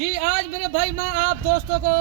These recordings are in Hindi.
जी आज मेरे भाई मैं आप दोस्तों को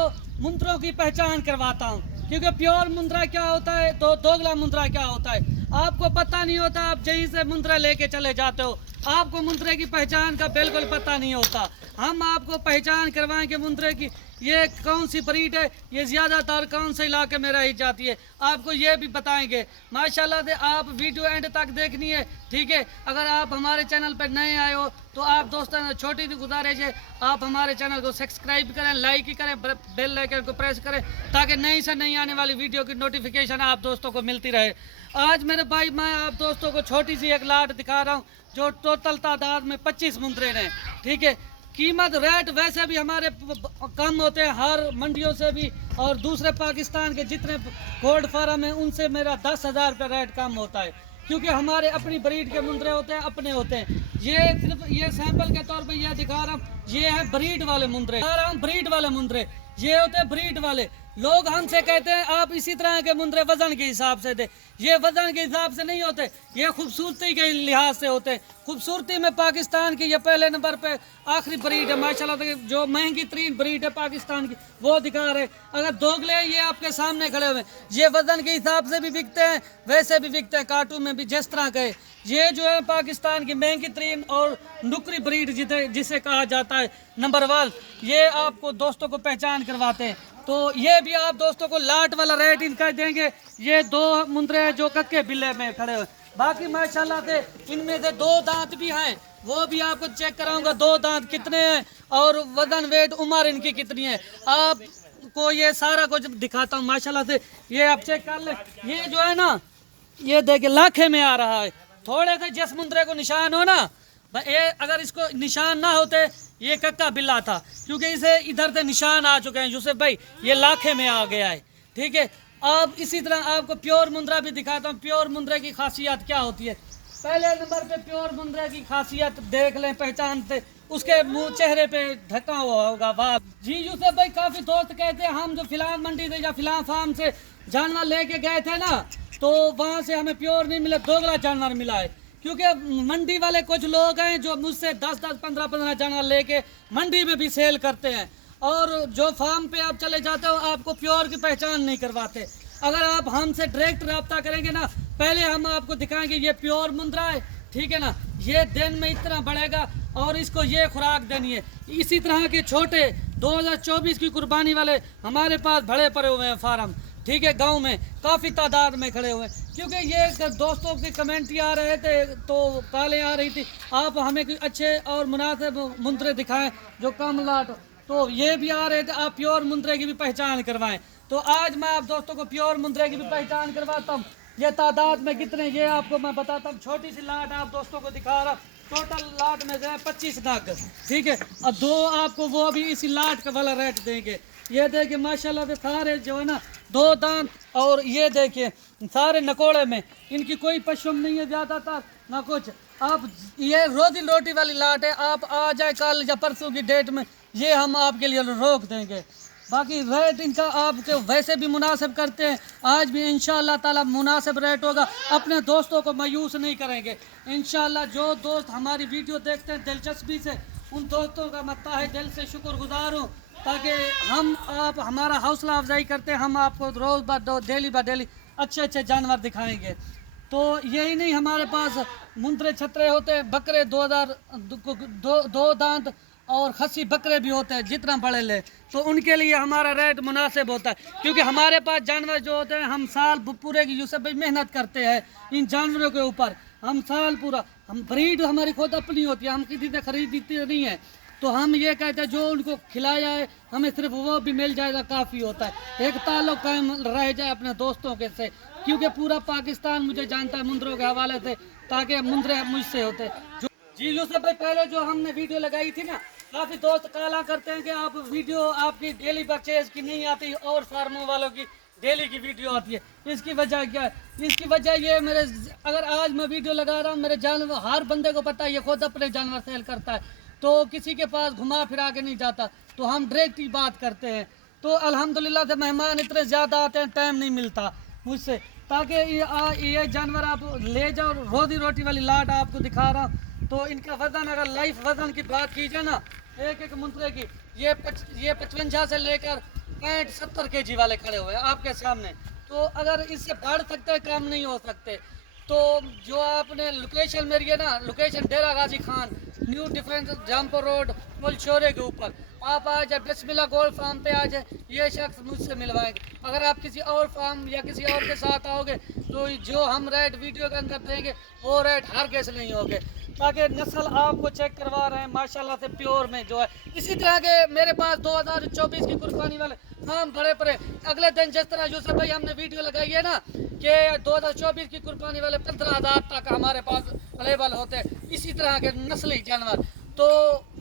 मुंद्रों की पहचान करवाता हूँ, क्योंकि प्योर मुंद्रा क्या होता है तो दोगला मुंद्रा क्या होता है आपको पता नहीं होता। आप जहीं से मुंद्रा लेके चले जाते हो, आपको मुंद्रे की पहचान का बिल्कुल पता नहीं होता। हम आपको पहचान करवाएंगे मुंद्रे की, ये कौन सी ब्रीड है, ये ज़्यादातर कौन से इलाके में रही जाती है, आपको ये भी बताएंगे। माशाल्लाह से आप वीडियो एंड तक देखनी है, ठीक है। अगर आप हमारे चैनल पर नए आए हो तो आप दोस्तों छोटी सी गुजारिश है, आप हमारे चैनल को सब्सक्राइब करें, लाइक ही करें, बेल आइकन को प्रेस करें, ताकि नई से नई आने वाली वीडियो की नोटिफिकेशन आप दोस्तों को मिलती रहे। आज मेरे भाई मैं आप दोस्तों को छोटी सी एक लाट दिखा रहा हूँ, जो टोटल तादाद में 25 मुंद्रे हैं, ठीक है। कीमत रेट वैसे भी हमारे कम होते हैं हर मंडियों से भी, और दूसरे पाकिस्तान के जितने गोल्ड फार्म हैं उनसे मेरा 10,000 रुपये रेट कम होता है, क्योंकि हमारे अपनी ब्रीड के मुंद्रे होते हैं, अपने होते हैं। ये सिर्फ ये सैंपल के तौर पे ये दिखा रहा हूँ, ये है ब्रीड वाले मुंद्रे, ब्रीड वाले मुंद्रे, ये होते हैं ब्रीड वाले। लोग हमसे कहते हैं आप इसी तरह के मुंद्रे वजन के हिसाब से दे, ये वजन के हिसाब से नहीं होते, ये खूबसूरती के लिहाज से होते हैं। खूबसूरती में पाकिस्तान की ये पहले नंबर पे आखिरी ब्रीड है माशाल्लाह, जो महंगी तरीन ब्रीड है पाकिस्तान की, वो दिखा रहे। अगर दोगले ये आपके सामने खड़े हुए, ये वजन के हिसाब से भी बिकते हैं, वैसे भी बिकते हैं, काटू में भी जिस तरह के। ये जो है पाकिस्तान की महंगी तरीन और नुकरी ब्रीड जिसे कहा जाता है नंबर 1, ये आपको दोस्तों को पहचान करवाते हैं। तो ये भी आप दोस्तों को लाट वाला रेट इनका देंगे। ये 2 मुंद्रे हैं जो कक्के बिल्ले में खड़े हुए, बाकी माशाल्लाह से इनमें से 2 दांत भी हैं, वो भी आपको चेक कराऊंगा 2 दांत कितने हैं और वजन वेट उम्र इनकी कितनी है, आपको ये सारा कुछ दिखाता हूँ माशाल्लाह से। ये आप चेक कर ले, ये जो है ना, ये देखिए लाखे में आ रहा है। थोड़े से जिस मुंद्रे को निशान हो ना, ये अगर इसको निशान ना होते ये कक्का बिल्ला था, क्योंकि इसे इधर से निशान आ चुके हैं यूसुफ भाई, ये लाखे में आ गया है, ठीक है। अब इसी तरह आपको प्योर मुंद्रा भी दिखाता हूँ, प्योर मुंद्रे की खासियत क्या होती है। पहले नंबर पे प्योर मुंद्रे की खासियत देख लें पहचान से, उसके मुंह चेहरे पे ढका हुआ होगा बाल। जी यूसुफ भाई, काफ़ी दोस्त कहते हैं हम जो फिलहाल मंडी से या फिलहाल फार्म से जानवर लेके गए थे ना, तो वहाँ से हमें प्योर नहीं मिला, दोगला जानवर मिला है। क्योंकि मंडी वाले कुछ लोग हैं जो मुझसे 10-10, 15-15 जानवर लेके मंडी में भी सेल करते हैं, और जो फार्म पे आप चले जाते हो आपको प्योर की पहचान नहीं करवाते। अगर आप हमसे डायरेक्ट रब्ता करेंगे ना, पहले हम आपको दिखाएंगे ये प्योर मुंद्रा है, ठीक है ना, ये दिन में इतना बढ़ेगा और इसको ये खुराक देनी है। इसी तरह के छोटे 2024 की कुर्बानी वाले हमारे पास भरे पड़े हुए हैं फार्म, ठीक है, गांव में काफ़ी तादाद में खड़े हुए हैं। क्योंकि ये दोस्तों के कमेंट आ रहे थे तो कॉलें आ रही थी, आप हमें कोई अच्छे और मुनासिब मुंद्रे दिखाएं जो कम लाट, तो ये भी आ रहे थे आप प्योर मुंद्रे की भी पहचान करवाएं। तो आज मैं आप दोस्तों को प्योर मुंद्रे की भी पहचान करवाता हूँ। ये तादाद में कितने ये आपको मैं बताता हूँ। छोटी सी लाट आप दोस्तों को दिखा रहा, टोटल लाट में जो है 25 नग, ठीक है। अब 2 आपको वो भी इसी लाट का वाला रेट देंगे। ये देखिए माशाल्लाह से सारे जो है ना 2 दांत, और ये देखिए सारे नकोड़े में, इनकी कोई पशम नहीं है ज़्यादातर ना कुछ। आप ये रोजी रोटी वाली लाट है, आप आ जाए कल या परसों की डेट में, ये हम आपके लिए रोक देंगे। बाकी रेट इनका आपके वैसे भी मुनासिब करते हैं, आज भी इंशाअल्लाह ताला मुनासिब रेट होगा। अपने दोस्तों को मायूस नहीं करेंगे इंशाअल्लाह। जो दोस्त हमारी वीडियो देखते हैं दिलचस्पी से, उन दोस्तों का मैं ताहे दिल से शुक्रगुजार हूँ, ताकि हम आप हमारा हौसला अफजाई करते हैं, हम आपको रोज़ ब डेली अच्छे अच्छे जानवर दिखाएंगे। तो यही नहीं, हमारे पास मुंद्रे छतरे होते हैं, बकरे 2 दांत और खस्सी बकरे भी होते हैं जितना बड़े ले, तो उनके लिए हमारा रेट मुनासिब होता है। क्योंकि हमारे पास जानवर जो होते हैं, हम साल पूरे की यूसुफ भाई मेहनत करते हैं इन जानवरों के ऊपर, हम साल पूरा, हम ब्रीड हमारी खुद अपनी होती है, हम किसी से खरीदती नहीं है। तो हम ये कहते हैं जो उनको खिलाया है हमें सिर्फ वो भी मिल जाएगा काफ़ी होता है, एक ताल्लुक कायम रह जाए अपने दोस्तों के से। क्योंकि पूरा पाकिस्तान मुझे जानता है मुंद्रों के हवाले से, ताकि मुंद्रे मुझसे होते जो। जी यूसुफ भाई, पहले जो हमने वीडियो लगाई थी ना, काफ़ी दोस्त काला करते हैं कि आप वीडियो आपकी डेली परचेज की नहीं आती और फार्मों वालों की डेली की वीडियो आती है। इसकी वजह क्या है? इसकी वजह ये, मेरे अगर आज मैं वीडियो लगा रहा हूँ, मेरे जानवर हर बंदे को पता है ये खुद अपने जानवर सेल करता है, तो किसी के पास घुमा फिरा के नहीं जाता, तो हम डायरेक्ट ही बात करते हैं। तो अल्हम्दुलिल्लाह से मेहमान इतने ज़्यादा आते हैं, टाइम नहीं मिलता मुझसे, ताकि ये जानवर आप ले जाओ। रोजी रोटी वाली लाट आपको दिखा रहा हूँ, तो इनका वज़न, अगर लाइफ वज़न की बात कीजिए ना, एक एक मुंद्रे की। ये 55 से लेकर 65-70 kg वाले खड़े हुए हैं आपके सामने। तो अगर इससे बढ़ सकते काम नहीं हो सकते। तो जो आपने लोकेशन मेरी है ना, location Dera Ghazi Khan, new defence Jampur road, पुल शोरे के ऊपर। आप आ जाए, बिस्मिल्लाह गोल्ड फार्म पे आ जाए, ये शख्स मुझसे मिलवाएंगे। अगर आप किसी और फार्म या किसी और के साथ आओगे तो जो हम रेट वीडियो के अंदर देंगे वो रेट हर केस नहीं होंगे। ताकि नस्ल आपको चेक करवा रहे हैं माशाल्लाह से प्योर में जो है। इसी तरह के मेरे पास 2024 की कुर्बानी वाले फार्म भरे पड़े। अगले दिन जिस तरह यूसुफ भाई हमने वीडियो लगाई है ना कि 2024 की कुर्बानी वाले 15,000 तक हमारे पास अवेलेबल होते हैं इसी तरह के नस्ली जानवर। तो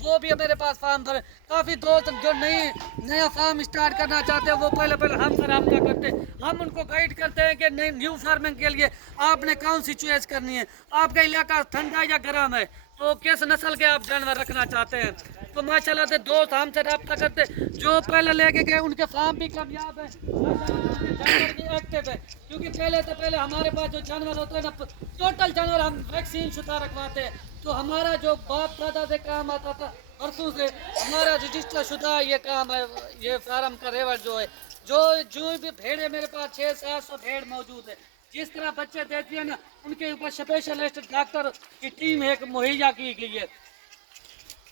वो भी मेरे पास फार्म भरे। काफ़ी दोस्त जो नया फार्म स्टार्ट करना चाहते हैं वो पहले हमसे रब्ता करते हैं। हम उनको गाइड करते हैं कि नई न्यू फार्मिंग के लिए आपने कौन सी चॉइस करनी है, आपका इलाका ठंडा या गर्म है, तो किस नस्ल के आप जानवर रखना चाहते हैं। तो माशाल्लाह से दोस्त हमसे रब्ता करते, जो पहले लेके गए उनके फार्म भी कामयाब है, जानवर भी एक्टिव है। क्योंकि पहले हमारे पास जो जानवर होते हैं ना, टोटल जानवर हम वैक्सीन शुदा रखवाते हैं। तो हमारा जो बाप दादा से काम आता था बरसों से, हमारा रजिस्टर शुदा ये काम है। ये फार्म का रेवट जो है, जो भी भेड़ है मेरे पास 600-700 भेड़ मौजूद है। जिस तरह बच्चे देती है ना, उनके ऊपर स्पेशलिस्ट डॉक्टर की टीम एक मुहैया की गई है।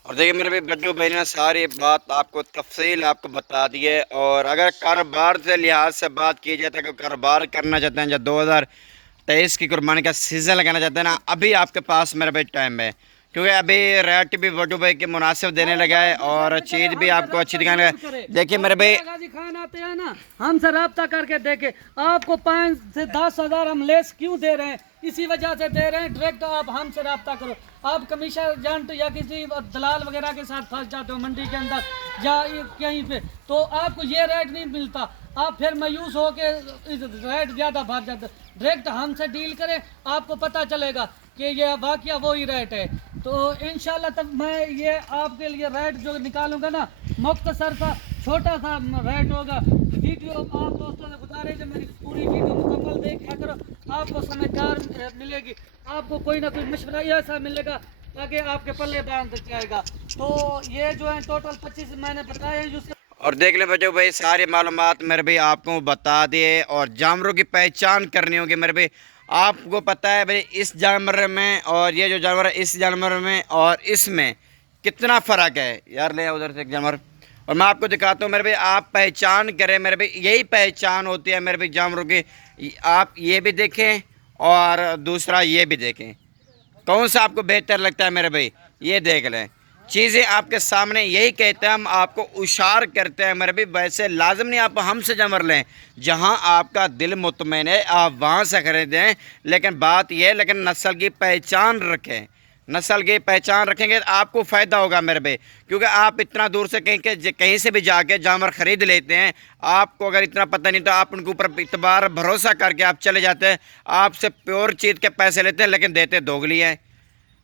और देखिए मेरे भाई बड्डू भाई ने सारी बात आपको तफसील आपको बता दी है। और अगर कारोबार से लिहाज से बात की जाए तो कारोबार करना चाहते हैं, जब 2023 की कुर्बानी का सीज़न लगाना चाहते हैं ना, अभी आपके पास मेरे भाई टाइम है। क्योंकि अभी रेट भी बड्डू भाई के मुनासिब देने लगा है और चीज़ भी आपको अच्छी दिखाने लगा। देखिए मेरे भाई गाजी खान आते हैं ना, हमसे रब्ता करके देखे, आपको 5 से 10 हज़ार हम लेस क्यों दे रहे हैं, इसी वजह से दे रहे हैं। डायरेक्ट आप हमसे रब्ता करो। आप कमीशन एजेंट या किसी दलाल वगैरह के साथ फंस जाते हो मंडी के अंदर या कहीं पे, तो आपको ये रेट नहीं मिलता। आप फिर मायूस हो के रेट ज़्यादा भर जाते। डायरेक्ट हमसे डील करें, आपको पता चलेगा कि ये वाकया वही रेट है। तो इंशाल्लाह तब मैं ये आपके लिए रेट जो निकालूंगा ना, मुख्तसर सा छोटा सा रेट होगा। वीडियो आप दोस्तों से गुजारिश है मेरी पूरी वीडियो मुकम्मल देखा करो, आपको समझदार मिलेगी, आपको कोई ना कोई मशवरा ऐसा मिलेगा ताकि आपके पल्ले बांध जाएगा। तो ये जो है टोटल 25 मैंने बताए हैं। और देख ले बच्चों भाई, सारी मालूमात मेरे भाई आपको बता दिए। और जानवरों की पहचान करनी होगी मेरे भाई। आपको पता है भाई इस जानवर में और ये जो जानवर है इस जानवर में और इसमें कितना फ़र्क है। यार ले उधर से एक जानवर और मैं आपको दिखाता हूँ मेरे भाई, आप पहचान करें मेरे भाई, यही पहचान होती है मेरे भाई जानवरों की। आप ये भी देखें और दूसरा ये भी देखें, कौन सा आपको बेहतर लगता है मेरे भाई, ये देख लें। चीज़ें आपके सामने यही कहते हैं, हम आपको उशार करते हैं मेरे भाई। वैसे लाजम नहीं आप हमसे जानवर लें, जहां आपका दिल मुतमईन है आप वहां से खरीदें। लेकिन बात यह है, लेकिन नस्ल की पहचान रखें। नस्ल की पहचान रखेंगे तो आपको फ़ायदा होगा मेरे भाई। क्योंकि आप इतना दूर से कहीं से भी जाके जानवर ख़रीद लेते हैं, आपको अगर इतना पता नहीं तो आप उनके ऊपर इतबार भरोसा करके आप चले जाते हैं, आपसे प्योर चीज़ के पैसे लेते हैं लेकिन देते दोगली हैं।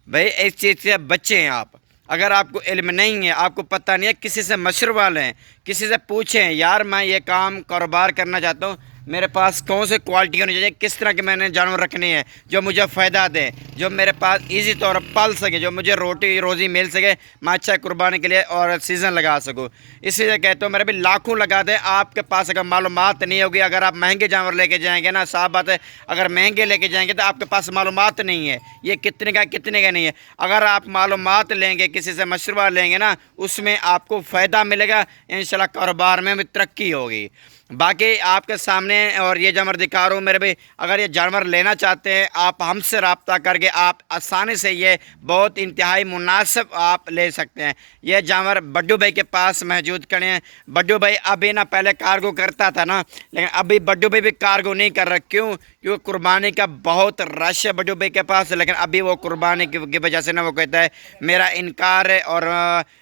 भाई इस चीज़ से बच्चे हैं आप। अगर आपको इल्म नहीं है, आपको पता नहीं है, किसी से मशवरा लें, किसी से पूछें, यार मैं ये काम कारोबार करना चाहता हूँ, मेरे पास कौन से क्वालिटी होनी चाहिए, किस तरह के मैंने जानवर रखने हैं जो मुझे फ़ायदा दे, जो मेरे पास इजी तौर पर पल सके, जो मुझे रोटी रोज़ी मिल सके, मैं अच्छा कुर्बानी के लिए और सीज़न लगा सकूँ। इसलिए कहता हूँ मेरे भी लाखों लगा दें, आपके पास अगर मालूमात नहीं होगी, अगर आप महंगे जानवर लेके जाएंगे ना, साफ बात है, अगर महंगे लेके जाएंगे तो आपके पास मालूमात नहीं है ये कितने का नहीं है। अगर आप मालूमात लेंगे, किसी से मशवरा लेंगे ना, उसमें आपको फ़ायदा मिलेगा, इंशाल्लाह कारोबार में भी तरक्की होगी। बाकी आपके सामने और ये जानवर दिखा रहा हूँ मेरे भाई। अगर ये जानवर लेना चाहते हैं आप हमसे रब्ता करके आप आसानी से ये बहुत इंतहाई मुनासिब आप ले सकते हैं। ये जानवर बड्डू भाई के पास मौजूद खड़े हैं। बड्डू भाई अभी ना पहले कार्गो करता था ना, लेकिन अभी बड्डू भाई भी कार्गो नहीं कर रहा। क्यों? क्योंकि कुर्बानी का बहुत रश है बड्डू भाई के पास, लेकिन अभी वो कुर्बानी की वजह से ना वो कहता है मेरा इनकार है और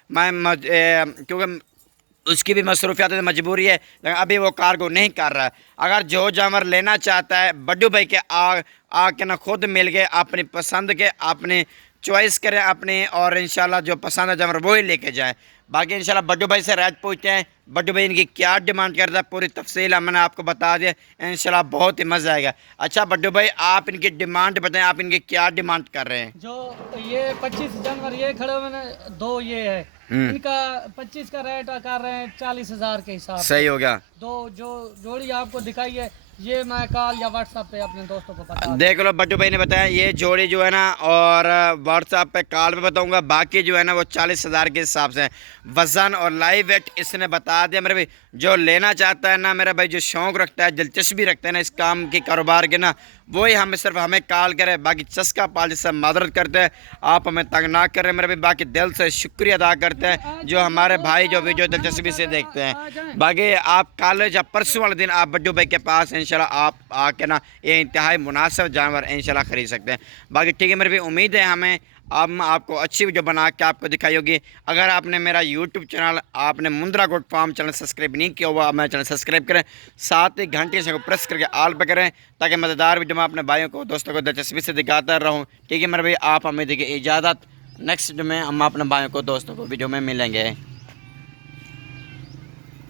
मैं क्योंकि उसकी भी मसरूफियात मजबूरी है, लेकिन अभी वो कार्गो नहीं कर रहा है। अगर जो जानवर लेना चाहता है बड्डू भाई के आके ना खुद मिल के अपनी पसंद के अपनी चॉइस करें अपनी, और इंशाल्लाह जो पसंद है जानवर वही लेके जाए। बाकी इंशाल्लाह बड्डू भाई से रेट पूछते हैं, बड्डू भाई इनकी क्या डिमांड करता है, पूरी तफसील मैंने आपको बता दिया, इंशाल्लाह बहुत ही मज़ा आएगा। अच्छा बड्डू भाई आप इनकी डिमांड बताएं, आप इनकी क्या डिमांड कर रहे हैं? जो ये 25 जानवर ये खड़े हुए हैं, 2 ये है, इनका 25 का रेट कर रहे हैं 40,000 के हिसाब से। सही हो गया। दो जो जोड़ी आपको दिखाई है ये मैं कॉल या व्हाट्सएप पे अपने दोस्तों को बता देख लो, बट्टू भाई ने बताया ये जोड़ी जो है ना, और व्हाट्सएप पे कॉल पे बताऊंगा, बाकी जो है ना वो 40,000 के हिसाब से वजन और लाइव वेट इसने बता दिया मेरे भाई। जो लेना चाहता है ना मेरा भाई, जो शौक़ रखता है, दिलचस्पी रखता है ना इस काम के कारोबार के ना, वही हमें सिर्फ हमें कॉल करे। बाकी चस्का पाल जिससे मदद करते हैं, आप हमें तंग ना करें मेरे भाई। बाकी दिल से शुक्रिया अदा करते हैं जो हमारे भाई जो वीडियो दिलचस्पी से देखते हैं। बाकी आप कल या परसों वाले दिन आप बड्डू भाई के पास इंशाल्लाह आप आके ना ये इंतहाई मुनासिब जानवर इंशाल्लाह ख़रीद सकते हैं। बाकी ठीक है मेरी भी उम्मीद है हमें अब आपको अच्छी वीडियो बना के आपको दिखाई होगी। अगर आपने मेरा यूट्यूब चैनल, आपने Mundra goat farm channel subscribe नहीं किया हुआ, मेरा चैनल सब्सक्राइब करें, साथ ही घंटे से प्रेस करके आल पे करें, ताकि मज़ेदार वीडियो मैं अपने भाइयों को, दोस्तों को दिलचस्पी से दिखाता रहूँ। ठीक है मेरे भाई, आप हमें देखिए इजाज़त। नेक्स्ट वीडियो में हम अपने भाइयों को, दोस्तों को वीडियो में मिलेंगे।